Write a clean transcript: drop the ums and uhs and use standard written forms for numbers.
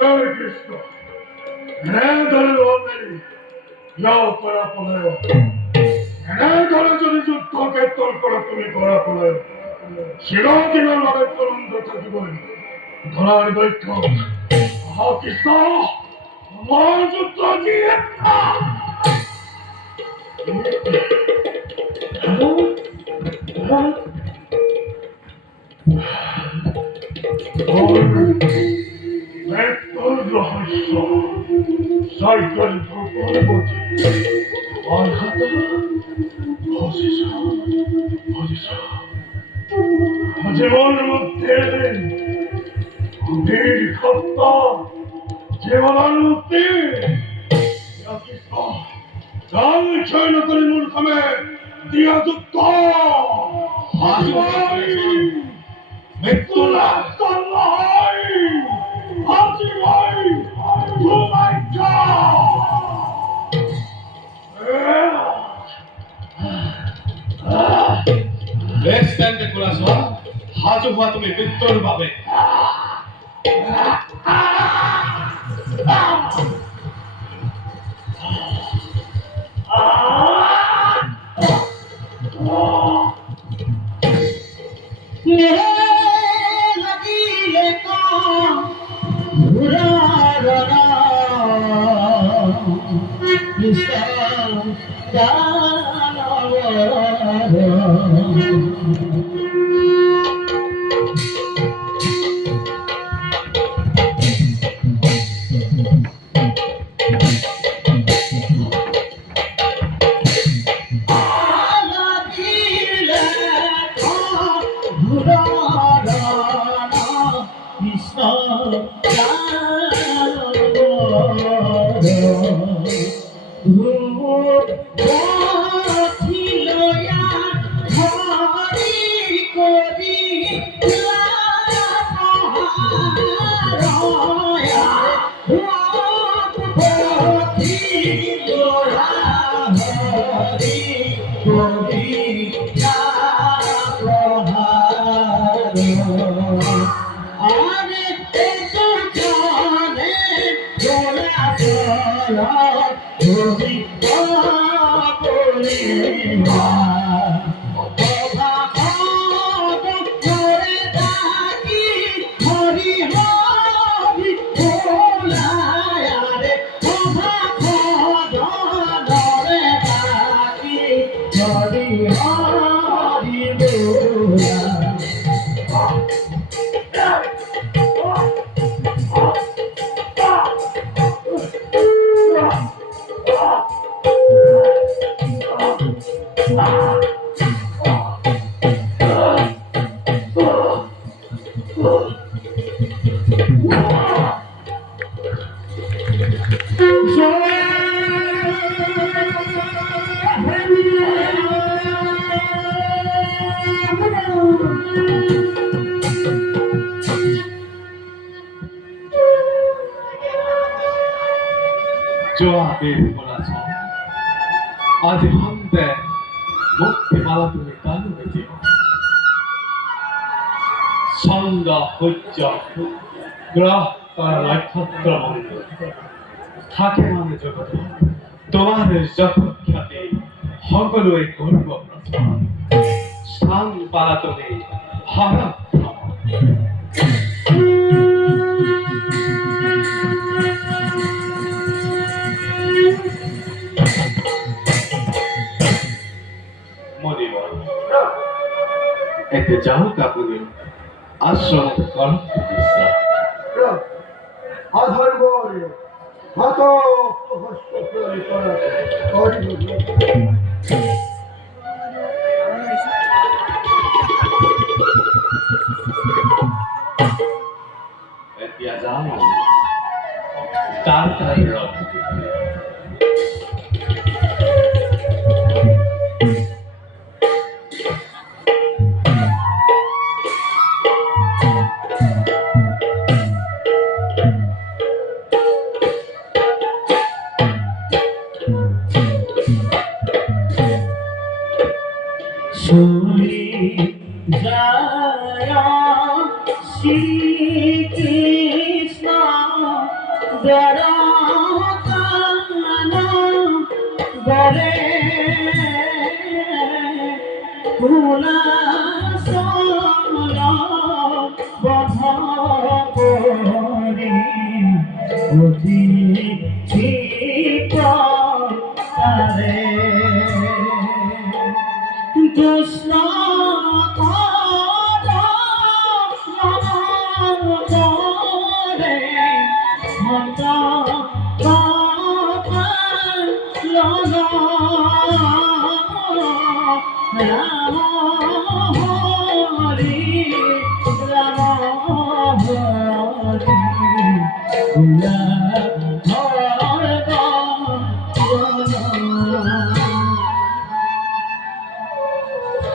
Cristo, ধরে বললেন যাও করা পড়ায় ধরে যদি যুদ্ধকে তোর করে তুমি করা পড়ায় চিরদিন লড়াই তরুণ থাকিব ধরার বৈঠক কৃষ্ণ আমার যুদ্ধ দিয়ে রহস্য সাইকেল জীবন মধ্যে বীর সত্তা জীবনের মধ্যে ছয় করে মূর্খমে দিয়া যুক্ত মৃত্যু লাভ করলাই হাজি ভাই তোমায় রেস্ট্যান্টে কোলাসন হাজু হওয়া তুমি মৃত্যুর পাবে Joaquin Corazon, Adihante, Mukti Malatumi Kanumiti, Sanga Hujja, Grah Lakatra Mandi, Hakemane Jagata, Tomare Jakukhati, Honkolui Gurbo Prasman, Sang Palatumi, Harat. এতে যাও কাপুরে আশ্রম কর আধার বলে হাত হস্ত করে করা এতিয়া যাও তার রথ Jaya Shri Krishna দরকানা গরে কুলা সল বধ করি অতি ঠিক তারে কৃষ্ণ রাম হরি রাম হরি